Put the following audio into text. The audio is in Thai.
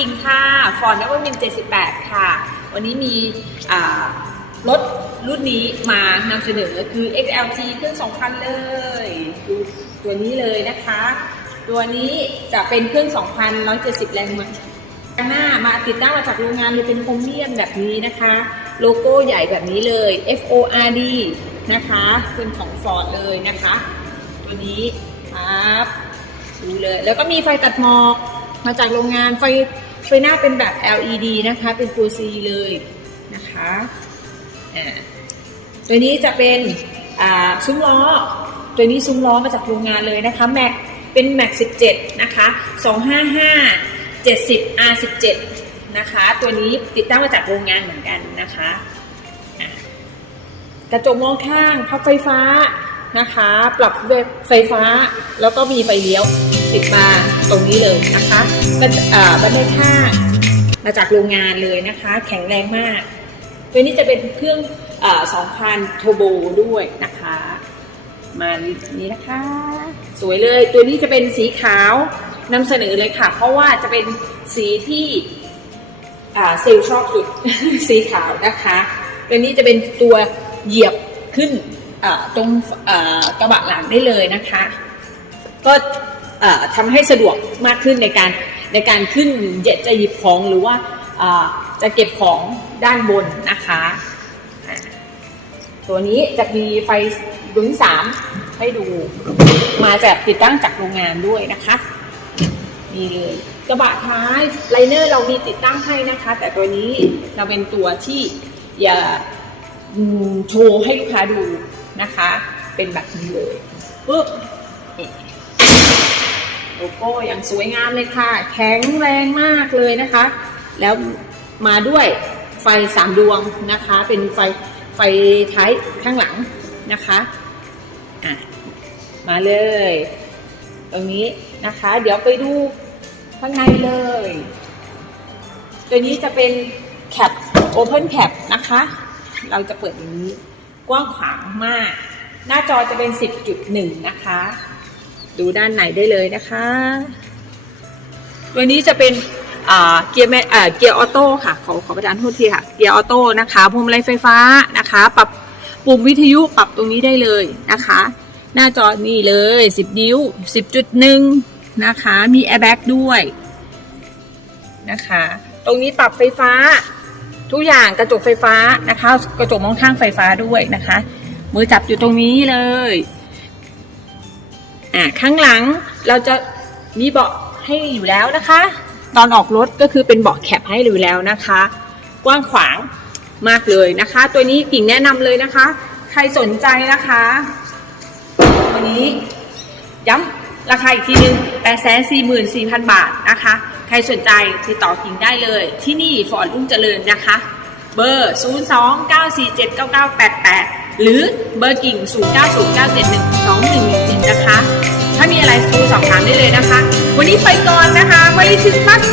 กิ่งค่ะฟอร์ดเนวอร์มิน78 ค่ะ วันนี้มีรถรุ่นนี้มานำเสนอคือ XLT เครื่อง2,000 เลย ดูตัวนี้เลยนะคะ ตัวนี้จะเป็นเครื่อง 2,170 แรงม้าข้างหน้ามาติดตั้งมาจากโรงงานเลยเป็นโครเมียมแบบนี้นะคะ โลโก้ใหญ่แบบนี้เลย F O R D นะคะเป็นของฟอร์ดเลยนะคะ ตัวนี้ครับดูเลย แล้วก็มีไฟตัดหมอกมาจากโรงงานไฟ ไฟหน้าเป็นแบบ LED นะคะ เป็นตัว C เลยนะคะตัวนี้จะเป็นซุ้มล้อ ตัวนี้ซุ้มล้อมาจากโรงงานเลยนะคะแม็กเป็นแม็ก17 นะคะ 255 70 R17 นะคะ ตัวนี้ติดตั้งมาจากโรงงานเหมือนกันนะคะอะกระจกมองข้างพับไฟฟ้า นะคะ ปรับไฟฟ้าแล้วก็มีไฟเลี้ยวติดมาตรงนี้เลยนะคะก็อ่าบันไดข้างมาจากโรงงานเลยนะคะ แข็งแรงมากตัวนี้จะเป็นเครื่องอา2,000โทโบด้วยนะคะ มานี้นะคะ สวยเลยตัวนี้จะเป็นสีขาวนำเสนอเลยค่ะ เพราะว่าจะเป็นสีที่เซลล์ชอบสุดสีขาวนะคะ ตัวนี้จะเป็นตัวเหยียบขึ้น ตรงกระบะหลังได้เลยนะคะ ก็ทำให้สะดวกมากขึ้นในการในการขึ้นเจ็ดจะหยิบของหรือว่าจะเก็บของด้านบนนะคะ ตัวนี้จะมีไฟดวงสามให้ดูมาจากติดตั้งจากโรงงานด้วยนะคะนี่เลยกระบะท้ายไลเนอร์เรามีติดตั้งให้นะคะ แต่ตัวนี้เราเป็นตัวที่อย่าโชว์ให้ลูกค้าดู นะคะ เป็นแบบนี้เลยปึ๊บโลโก้อย่างสวยงามเลยค่ะ แข็งแรงมากเลยนะคะ แล้วมาด้วยไฟสามดวงนะคะ เป็นไฟไฟท้ายข้างหลังนะคะอะมาเลย ตรงนี้นะคะ เดี๋ยวไปดูข้างในเลย ตัวนี้จะเป็นแคป Open Cap นะคะ เราจะเปิดอย่างนี้ กว้างขวางมาก หน้าจอจะเป็น 10.1 นะคะ ดูด้านไหนได้เลยนะคะตัวนี้จะเป็นเกียร์แมอ่าเกียร์ออโต้ค่ะ ขอขอประทานโทษทีค่ะ เกียร์ออโต้นะคะพวงมาลัยไฟฟ้านะคะ ปรับปุ่มวิทยุปรับตรงนี้ได้เลยนะคะ หน้าจอนี่เลย 10 นิ้ว 10.1 นะคะ มีแอร์แบ็กด้วยนะคะ ตรงนี้ปรับไฟฟ้า ทุกอย่างกระจกไฟฟ้านะคะ กระจกมองข้างไฟฟ้าด้วยนะคะ มือจับอยู่ตรงนี้เลยอ่าข้างหลังเราจะมีเบาะให้อยู่แล้วนะคะ ตอนออกรถก็คือเป็นเบาะแคปให้อยู่แล้วนะคะ กว้างขวางมากเลยนะคะ ตัวนี้กิ่งแนะนำเลยนะคะ ใครสนใจนะคะวันนี้ย้ำราคาอีกทีนึง 844,000 บาทนะคะ ใครสนใจติดต่อกิ่งได้เลยที่นี่ฟอร์ดรุ่งเจริญนะคะ เบอร์ 029479988 หรือเบอร์กิ่ง 0909712111 นะคะ ถ้ามีอะไรโทรสอบถามได้เลยนะคะ วันนี้ไปก่อนนะคะวันนี้ถึงมัส